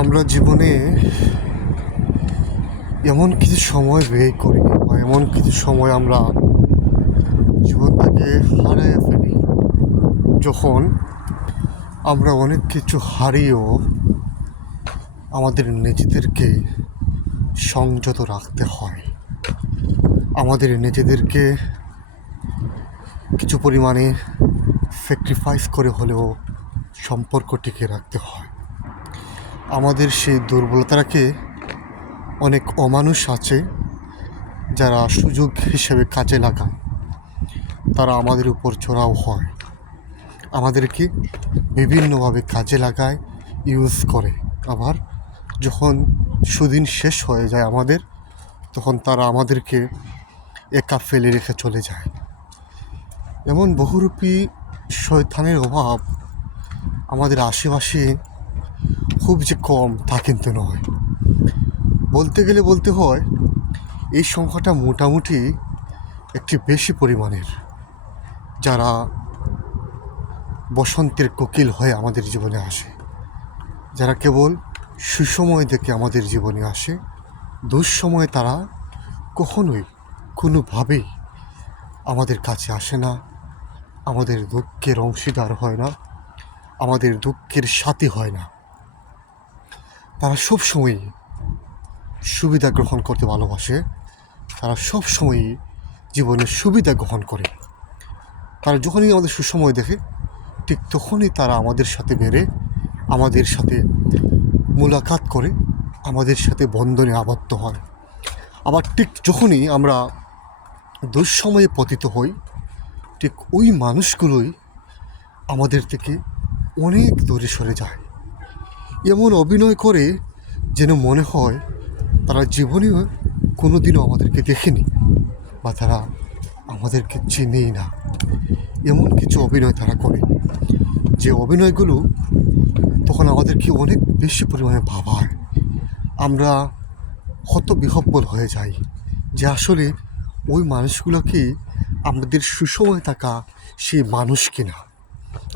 আমরা জীবনে এমন কিছু সময় ব্যয় করি বা এমন কিছু সময় আমরা জীবন থেকে হারিয়ে ফেলি, যখন আমরা অনেক কিছু হারিয়েও আমাদের নিজেদেরকে সংযত রাখতে হয়। আমাদের নিজেদেরকে কিছু পরিমাণে স্যাক্রিফাইস করে হলেও সম্পর্ক টিকিয়ে রাখতে হয়। আমাদের সেই দুর্বলতাকে অনেক অমানুষ আছে যারা সুযোগ হিসেবে কাজে লাগায়, তারা আমাদের উপর চড়াও হয়, আমাদেরকে বিভিন্নভাবে কাজে লাগায়, ইউজ করে। আবার যখন সুদিন শেষ হয়ে যায় আমাদের, তখন তারা আমাদেরকে একা ফেলে রেখে চলে যায়। এমন বহুরূপী শয়তানের অভাব আমাদের আশেপাশে খুব যে কম তা কিন্তু নয়। বলতে গেলে বলতে হয় এই সংখ্যাটা মোটামুটি একটি বেশি পরিমাণের, যারা বসন্তের কোকিল হয়ে আমাদের জীবনে আসে, যারা কেবল সুসময় দেখে আমাদের জীবনে আসে। দুঃসময়ে তারা কখনোই কোনোভাবেই আমাদের কাছে আসে না, আমাদের দুঃখের অংশীদার হয় না, আমাদের দুঃখের সাথী হয় না। তারা সবসময়ই সুবিধা গ্রহণ করতে ভালোবাসে, তারা সবসময়ই জীবনের সুবিধা গ্রহণ করে। তারা যখনই আমাদের সুসময় দেখে, ঠিক তখনই তারা আমাদের সাথে বেড়ে, আমাদের সাথে মোলাকাত করে, আমাদের সাথে বন্ধনে আবদ্ধ হয়। আবার ঠিক যখনই আমরা দুঃসময়ে পতিত হই, ঠিক ওই মানুষগুলোই আমাদের থেকে অনেক দূরে সরে যায়। এমন অভিনয় করে যেন মনে হয় তারা জীবনেও কোনো দিনও আমাদেরকে দেখেনি বা তারা আমাদেরকে চেনেই না। এমন কিছু অভিনয় তারা করে, যে অভিনয়গুলো তখন আমাদেরকে অনেক বেশি পরিমাণে ভাবায়। আমরা হতবিহ্বল হয়ে যাই যে আসলে ওই মানুষগুলোকে আমাদের সুসময় থাকা সেই মানুষ কিনা।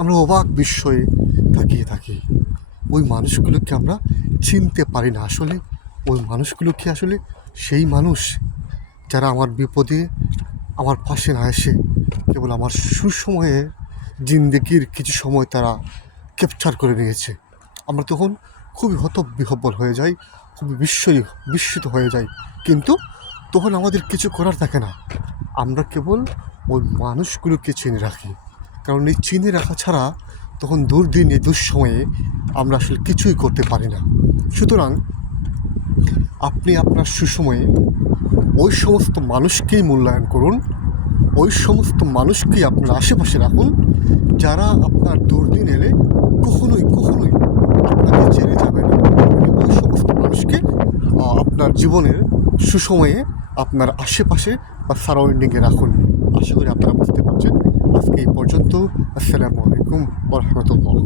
আমরা অবাক বিস্ময়ে তাকিয়ে থাকি। ওই মানুষগুলোকে আমরা চিনতে পারি না। আসলে ওই মানুষগুলো কি আসলে সেই মানুষ যারা আমার বিপদে আমার পাশে না এসে কেবল আমার সুসময়ে জিন্দেগির কিছু সময় তারা ক্যাপচার করে নিয়েছে। আমরা তখন খুবই হতবিহ্বল হয়ে যাই, খুবই বিস্মিত হয়ে যাই। কিন্তু তখন আমাদের কিছু করার থাকে না, আমরা কেবল ওই মানুষগুলোকে চিনে রাখি। কারণ এই চিনে রাখা ছাড়া তখন দুর্দিনে দুঃসময়ে আমরা আসলে কিছুই করতে পারি না। সুতরাং আপনি আপনার সুসময়ে ওই সমস্ত মানুষকেই মূল্যায়ন করুন, ওই সমস্ত মানুষকেই আপনার আশেপাশে রাখুন, যারা আপনার দুর্দিন এলে কখনোই আপনাকে ছেড়ে যাবে না। ওই সমস্ত মানুষকে আপনার জীবনের সুসময়ে আপনার আশেপাশে বা সারাউন্ডিংয়ে রাখুন। আশা করি আপনারা বুঝতে পারছেন। আজকে এই পর্যন্ত। আসসালামু আলাইকুম ওয়া রাহমাতুল্লাহ।